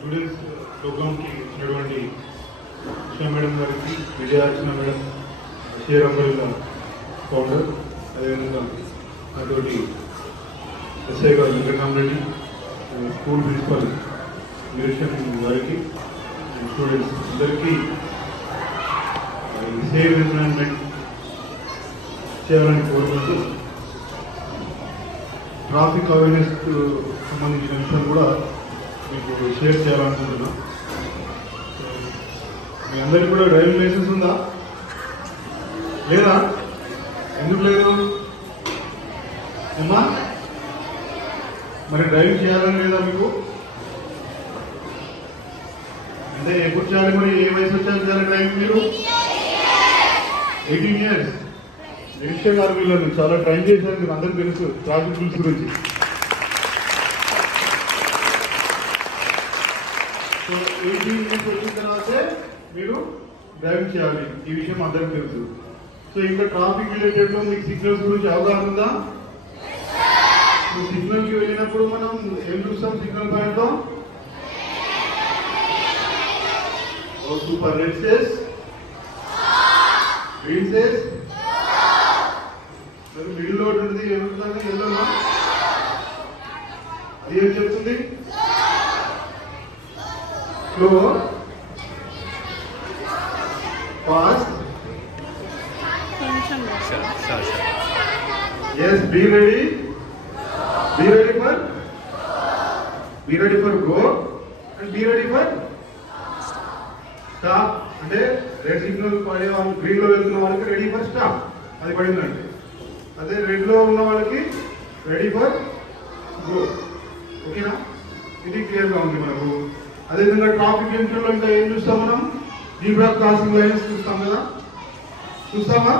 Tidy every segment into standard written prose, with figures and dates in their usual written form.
Students ప్రోగ్రామ్కి వచ్చినటువంటి Usha madam గారికి, విజయార్చన మేడం, షేర్ అంబరిల్లా ఫౌండర్, అదేవిధంగా నాతోటి ఎస్ఐ గారు వెంకటరామరెడ్డి, స్కూల్ ప్రిన్సిపల్ వీరేశం గారికి, స్టూడెంట్స్ అందరికీ సేఫ్ ఎన్విరాన్మెంట్ చేయాలని కోరుకుంటూ ట్రాఫిక్ అవేర్నెస్ సంబంధించిన విషయాలు కూడా మీకు షేర్ చేయాలనుకుంటున్నాం. మీ అందరికీ కూడా డ్రైవింగ్ లైసెన్స్ ఉందా లేదా? ఎందుకు లేదు అమ్మా? మరి డ్రైవింగ్ చేయాలని లేదా మీకు? అంటే ఎప్పుడు చేయాలి? మరి ఏ వయసు వచ్చాక చేయాలి డ్రైవింగ్? మీరు 18 years. నిరీక్ష గారు వీళ్ళని చాలా ట్రైన్ చేశారు, మీకు అందరికీ తెలుసు ట్రాఫిక్ రూల్స్ గురించి. సో 18 years వచ్చిన తర్వాతే మీరు డ్రైవింగ్ చేయాలి, ఈ విషయం అందరికీ తెలుసు. సో ఇంకా ట్రాఫిక్ రిలేటెడ్ లో మీకు సిగ్నల్స్ గురించి అవగాహన ఉందా? సిగ్నల్ కి వెళ్ళినప్పుడు మనం ఏం చూస్తాం? సిగ్నల్ పాయింట్ లో super red says, green says, middle లో ఉంటుంది ఏమంటుంది? ఎల్లోనా? అది ఏం చెప్తుంది? Slow, fast, yes, be ready for go and be ready for stop. అంటే రెడ్ సిగ్నల్ పడే వాళ్ళు, గ్రీన్ లో వెళ్తున్న వాళ్ళకి రెడీ ఫర్ స్టాప్ అది పడిందండి. అదే రెడ్ లో ఉన్న వాళ్ళకి రెడీ ఫర్ గో. ఓకేనా? ఇది క్లియర్ గా ఉంది మనకు. అదేవిధంగా ట్రాఫిక్ జంక్షన్ లో ఇంకా ఏం చూస్తాం మనం? జీబ్రా క్రాసింగ్ లైన్స్ చూస్తాం కదా, చూస్తామా?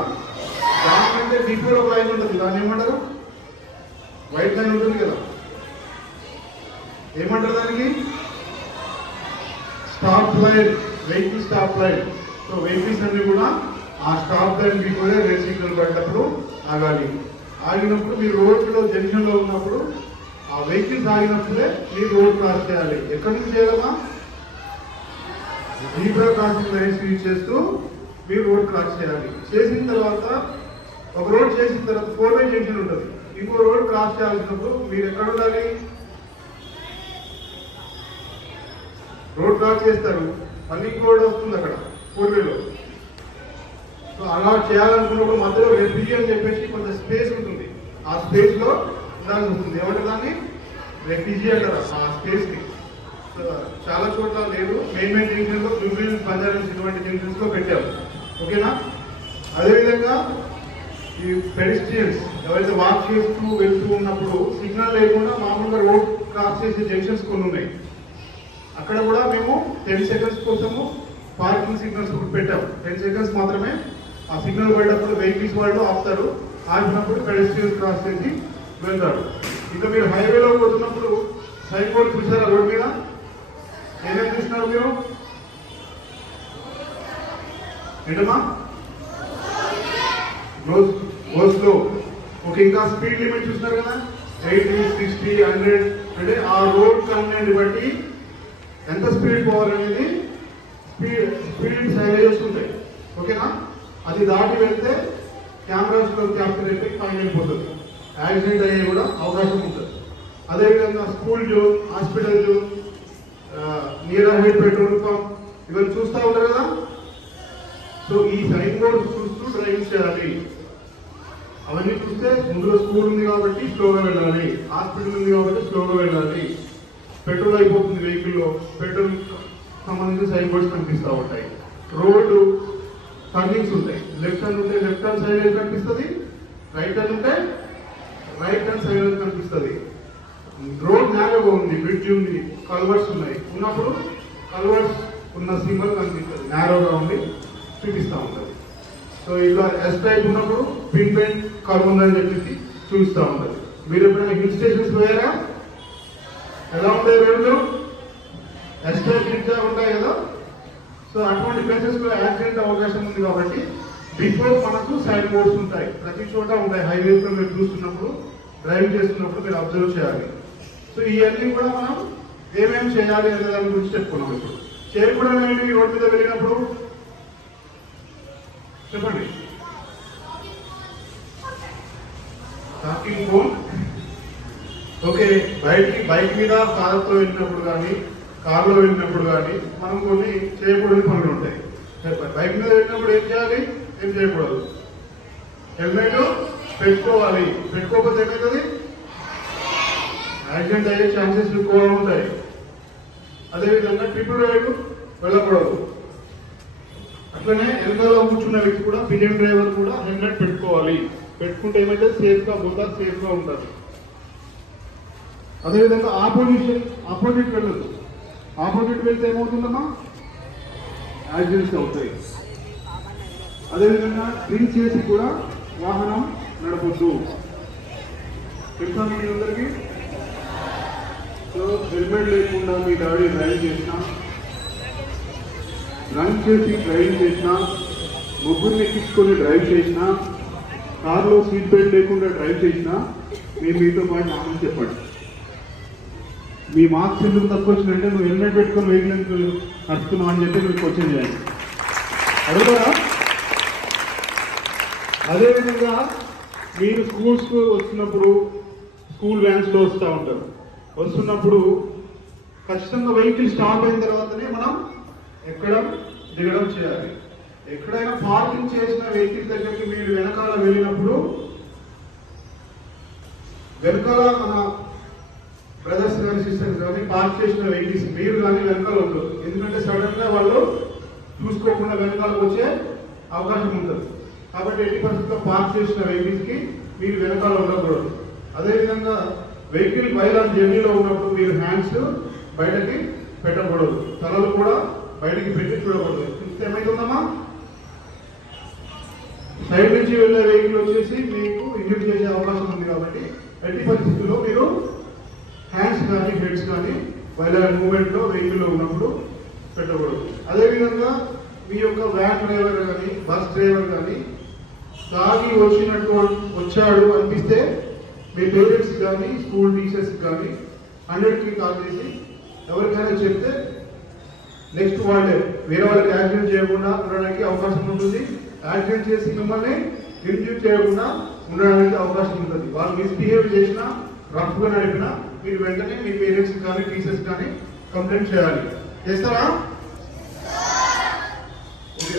దానికంటే బిఫోర్ ఒక లైన్ ఉంటుంది, దాన్ని ఏమంటారు? వైట్ లైన్ ఉంటుంది కదా, ఏమంటారు దానికి? Stop line, vehicle stop line. So vehicles అన్ని కూడా ఆ stop line before red signal పడ్డప్పుడు ఆగాలి. ఆగినప్పుడు మీరు రోడ్లో జంక్షన్ లో ఉన్నప్పుడు ఆ వెహికల్స్ ఆగినప్పుడే మీరు రోడ్ క్రాస్ చేయాలి. ఎక్కడి నుంచి చేయాలమ్మా? జీబ్రా క్రాసింగ్ లైన్స్ యూజ్ చేస్తూ మీరు రోడ్ క్రాస్ చేయాలి. చేసిన తర్వాత ఒక రోడ్ చేసిన తర్వాత 4-way జంక్షన్ ఉంటుంది, ఇంకో రోడ్ క్రాస్ చేయాల్సినప్పుడు మీరు ఎక్కడ ఉండాలి? రోడ్ క్రాస్ చేస్తారు, మళ్ళీ ఇంకో రోడ్ వస్తుంది అక్కడ 4-wayలో. సో అలా చేయాలనుకున్నప్పుడు మధ్యలో రెఫ్యూజీ అని చెప్పేసి కొంత స్పేస్ ఉంటుంది, ఆ స్పేస్ లో ఉండాల్సి వస్తుంది. ఏమంటారు దాన్ని? రెఫ్యూజీ అంటారు ఆ స్పేస్ ని. సో చాలా చోట్ల లేదు, మెయిన్ జంక్షన్ లో, జూబ్లీహిల్స్, బంజారాహిల్స్ ఇటువంటి జంక్షన్స్ లో పెట్టాము. ఓకేనా? అదేవిధంగా ఈ పెడిస్ట్రియన్స్ ఎవరైతే వాక్ చేస్తూ వెళ్తూ ఉన్నప్పుడు సిగ్నల్ లేకుండా మామూలుగా రోడ్ క్రాస్ చేసే జంక్షన్స్ కొన్ని ఉన్నాయి, అక్కడ కూడా మేము 10 seconds కోసము పార్కింగ్ సిగ్నల్స్ పెట్టాము. 10 seconds మాత్రమే. ఆ సిగ్నల్ పడ్డప్పుడు వెహికల్స్ వాళ్ళు ఆపుతారు, ఆపినప్పుడు పెడిస్ట్రియన్స్ క్రాస్ చేసి వెళ్తారు. ఇంకా మీరు హైవేలో పోతున్నప్పుడు సైన్ బోర్డు చూసారా? రోడ్ మీద ఏమేమి చూసినారు మీరు? ఏంటమ్మా? Go slow. ఓకే, ఇంకా స్పీడ్ లిమిట్ చూస్తున్నారు కదా, 80, 60, 100. అంటే ఆ రోడ్ కంటెంట్ బట్టి ఎంత స్పీడ్ పోవాలనేది స్పీడ్ సైలేజెస్ ఉంటాయి. ఓకేనా? అది దాటి వెళ్తే కెమెరాస్ లో క్యాప్చర్ అయిపోయి ఫైన్ అయిపోతుంది, యాక్సిడెంట్ అయ్యే కూడా అవకాశం ఉంటుంది. అదేవిధంగా school zone, hospital zone, near head petrol pump, ఇవన్నీ చూస్తూ ఉంటారు కదా. సో ఈ సైన్ బోర్డు చూస్తూ డ్రైవింగ్ చేయాలి. అవన్నీ చూస్తే ముందులో స్కూల్ ఉంది కాబట్టి స్లోగా వెళ్ళాలి, హాస్పిటల్ ఉంది కాబట్టి స్లోగా వెళ్ళాలి, పెట్రోల్ అయిపోతుంది వెహికల్లో, పెట్రోల్ సంబంధించిన సైన్ బోర్డ్స్ కనిపిస్తూ ఉంటాయి. రోడ్డు టర్నింగ్స్ ఉంటాయి, లెఫ్ట్ హ్యాండ్ ఉంటే లెఫ్ట్ హ్యాండ్ సైడ్ కనిపిస్తుంది, రైట్ హ్యాండ్ ఉంటే రైట్ హ్యాండ్ సైడ్ కనిపిస్తుంది. రోడ్ నేరోగా ఉంది, బ్రిడ్జ్ ఉంది, కల్వర్స్ ఉన్నాయి, ఉన్నప్పుడు కల్వర్స్ ఉన్న సింబల్ కనిపిస్తుంది, నేరోగా ఉంది చూపిస్తూ ఉంటుంది. సో ఇలా ఎస్ టైప్ ఉన్నప్పుడు పిన్ పెయింట్ కర్వ్ ఉందని చెప్పేసి చూపిస్తూ ఉంటుంది. మీరు ఎప్పుడైనా హిల్ స్టేషన్స్ పోయారా? ఎలా ఉంటాయి రోడ్లు? ఎస్ టైప్ బ్రిడ్జ్ ఉంటాయి కదా. సో అటువంటి ప్లేసెస్ లో యాక్సిడెంట్ అవకాశం ఉంది కాబట్టి బిఫోర్ మనకు సైడ్ బోర్డ్స్ ఉంటాయి, ప్రతి చోట ఉంటాయి. హైవేస్ లో మీరు చూస్తున్నప్పుడు, డ్రైవ్ చేస్తున్నప్పుడు మీరు అబ్జర్వ్ చేయాలి. సో ఇవన్నీ కూడా మనం ఏమేమి చేయాలి అనే దాని గురించి చెప్పుకున్నాం. ఇప్పుడు చేయకూడదు ఏంటి రోడ్డు మీద వెళ్ళినప్పుడు చెప్పండి. Talking phone. ఓకే, బైక్ మీద కార్తో వెళ్ళినప్పుడు కానీ కార్లో వెళ్ళినప్పుడు కానీ మనం కొన్ని చేయకూడని పనులు ఉంటాయి. బైక్ మీద వెళ్ళినప్పుడు ఏం చేయాలి, ఏం చేయకూడదు? హెల్మెట్ పెట్టుకోవాలి. పెట్టుకోకపోతే ఏమవుతుంది? యాక్సిడెంట్ అయ్యే ఛాన్సెస్ ఎక్కువగా ఉంటాయి. అదేవిధంగా ట్రిపుల్ రైడ్ వెళ్ళకూడదు. అట్లనే వెనకాల కూర్చున్న వ్యక్తి కూడా, పిలియన్ డ్రైవర్ కూడా హెల్మెట్ పెట్టుకోవాలి. పెట్టుకుంటే ఏమైతే సేఫ్గా పోతారు, సేఫ్గా ఉంటారు. అదేవిధంగా ఆపోజిట్ వెళ్ళదు. ఆపోజిట్ వెళ్తే ఏమవుతుందమ్మా? యాక్సిడెంట్స్ అవుతాయి. అదేవిధంగా డ్రింక్ చేసి కూడా వాహనం నడపొద్దు. తెలుసా మీ అందరికీ? సో హెల్మెట్ లేకుండా మీ డాడీ డ్రైవ్ చేసినా, డ్రంక్ చేసి డ్రైవ్ చేసినా, ముగ్గురిని ఎక్కించుకొని డ్రైవ్ చేసినా, కార్లో సీట్ బెల్ట్ లేకుండా డ్రైవ్ చేసినా మీరు మీతో పాటు నామని చెప్పండి. మీ మార్క్స్ ఎందుకు తక్కువ వచ్చిందంటే నువ్వు హెల్మెట్ పెట్టుకొని వెహికల్ నడుపుతున్నావు అని చెప్పి నువ్వు క్వశ్చన్ చేయాలి. అడుగుతారా? అదేవిధంగా మీరు స్కూల్స్కు వస్తున్నప్పుడు స్కూల్ వ్యాన్స్లో వస్తూ ఉంటారు. వస్తున్నప్పుడు ఖచ్చితంగా వెహికల్ స్టాప్ అయిన తర్వాతనే మనం ఎక్కడం దిగడం చేయాలి. ఎక్కడైనా పార్కింగ్ చేసిన వెహికల్ దగ్గరికి మీరు వెనకాల వెళ్ళినప్పుడు వెనకాల మన బ్రదర్స్ కానీ సిస్టర్స్ కానీ పార్క్ చేసిన వెహికల్స్ మీరు కానీ వెనకాల ఉండదు. ఎందుకంటే సడన్ గా వాళ్ళు చూసుకోకుండా వెనకాలకు వచ్చే అవకాశం ఉంటుంది. కాబట్టి ఎట్టి పరిస్థితుల్లో పార్క్ చేసిన వెహికల్స్ కి మీరు వెనకాల ఉండకూడదు. అదేవిధంగా వెహికల్ వైలాన్ జర్నీలో ఉన్నప్పుడు మీరు హ్యాండ్స్ బయటకి పెట్టకూడదు. తలలు కూడా బయటికి పెట్టి చూడకూడదు. చూస్తే ఏమైతుందమ్మా? సైడ్ నుంచి వెళ్ళే వెహికల్ వచ్చేసి మీకు ఇంజూరీ చేసే అవకాశం ఉంది. కాబట్టి ఎట్టి పరిస్థితుల్లో మీరు హ్యాండ్స్ కానీ హెడ్స్ కానీ వైలాన్ మూమెంట్లో వెహికల్లో ఉన్నప్పుడు పెట్టకూడదు. అదేవిధంగా మీ యొక్క వ్యాన్ డ్రైవర్ కానీ బస్ డ్రైవర్ కానీ తాగి వచ్చాడు అనిపిస్తే మీ పేరెంట్స్ కానీ స్కూల్ టీచర్స్ కానీ 100కి కాల్ చేసి ఎవరికైనా చెప్తే నెక్స్ట్ వాళ్ళే వేరే వాళ్ళకి యాక్సిడెంట్ చేయకుండా ఉండడానికి అవకాశం ఉంటుంది. యాక్సిడెంట్ చేసి మిమ్మల్ని ఇంజూర్ చేయకుండా ఉండడానికి అవకాశం ఉంటుంది. వాళ్ళు మిస్బిహేవ్ చేసినా, రఫ్గా నడిపినా మీరు వెంటనే మీ పేరెంట్స్ కానీ టీచర్స్ కానీ కంప్లైంట్ చేయాలి. చేస్తారా?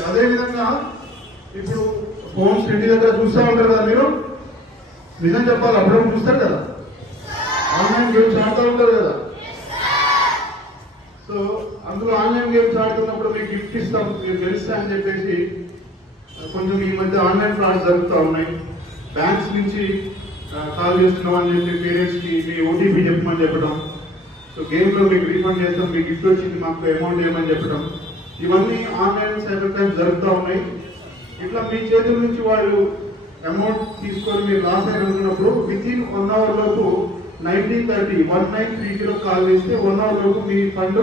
అదేవిధంగా ఇప్పుడు ఫోన్స్ ఇంటి దగ్గర చూస్తూ ఉంటారు కదా మీరు. నిజం చెప్పాలి, అప్పుడప్పుడు చూస్తారు కదా, ఆన్లైన్ గేమ్స్ ఆడుతూ ఉంటారు కదా. సో అందులో ఆన్లైన్ గేమ్స్ ఆడుతున్నప్పుడు మీకు గిఫ్ట్ ఇస్తాం, మీరు గెలుస్తా అని చెప్పేసి కొంచెం ఈ మధ్య ఆన్లైన్ ఫ్రాడ్స్ జరుగుతూ ఉన్నాయి. బ్యాంక్స్ నుంచి కాల్ చేస్తున్నాం అని చెప్పి పేరెంట్స్కి మీ ఓటీపీ చెప్పమని చెప్పడం, సో గేమ్లో మీకు రీఫండ్ చేస్తాం, మీకు గిఫ్ట్ వచ్చింది మాకు అమౌంట్ చేయమని చెప్పడం, ఇవన్నీ ఆన్లైన్ సైబర్ క్రైమ్స్ జరుగుతూ ఉన్నాయి. ఇట్లా మీ చేతుల నుంచి వాళ్ళు అమౌంట్ తీసుకొని మీరు లాస్ అయిన అనుకున్నప్పుడు వితిన్ 1 అవర్ లోపు 1930 కాల్ చేస్తే 1 అవర్ లోపు మీ ఫండ్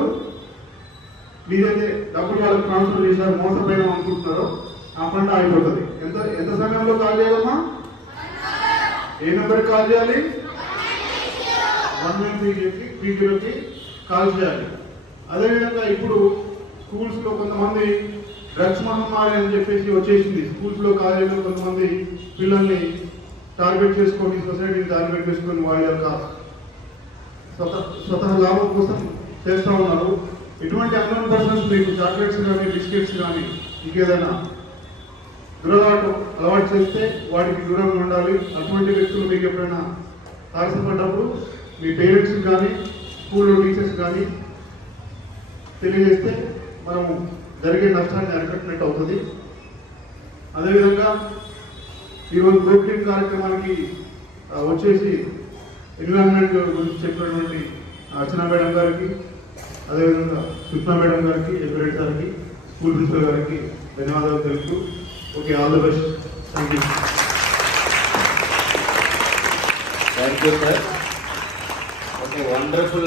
మీరైతే డబ్బులు వాళ్ళకి ట్రాన్స్ఫర్ చేశారు, మోసపోయినా అనుకుంటున్నారో ఆ ఫండ్ ఆగిపోతుంది. ఎంత సమయంలో కాల్ చేయాలమ్మా? ఏ నెంబర్కి కాల్ చేయాలి? 1930కి కాల్ చేయాలి. అదేవిధంగా ఇప్పుడు స్కూల్స్లో కొంతమంది డ్రగ్స్ మహమ్మారి అని చెప్పేసి వచ్చేసింది. స్కూల్స్లో కాలేజీలో కొంతమంది పిల్లల్ని టార్గెట్ చేసుకొని, సొసైటీని టార్గెట్ చేసుకొని వాళ్ళ యొక్క స్వతహా లాభం కోసం చేస్తూ ఉన్నారు. ఇటువంటి అన్నోన్ పర్సన్స్ మీకు చాక్లెట్స్ కానీ బిస్కెట్స్ కానీ ఇంకేదైనా అలవాటు చేస్తే వాటికి దూరంగా ఉండాలి. అటువంటి వ్యక్తులు మీకు ఎప్పుడైనా తారసపడ్డప్పుడు మీ పేరెంట్స్ కానీ స్కూల్లో టీచర్స్ కానీ తెలియజేస్తే మనము జరిగే నష్టాన్ని అరికట్టినట్టు అవుతుంది. అదేవిధంగా ఈరోజు బ్రోకింగ్ కార్యక్రమానికి వచ్చేసి ఎన్విరాన్మెంట్ గురించి చెప్పినటువంటి అర్చనా మేడం గారికి, అదేవిధంగా సుష్మా మేడం గారికి, ఎగ్రెడ్ గారికి, స్కూల్ ప్రిన్సిపల్ గారికి ధన్యవాదాలు తెలుపుతూ okay, all the best. Thank you sir. Okay, wonderful.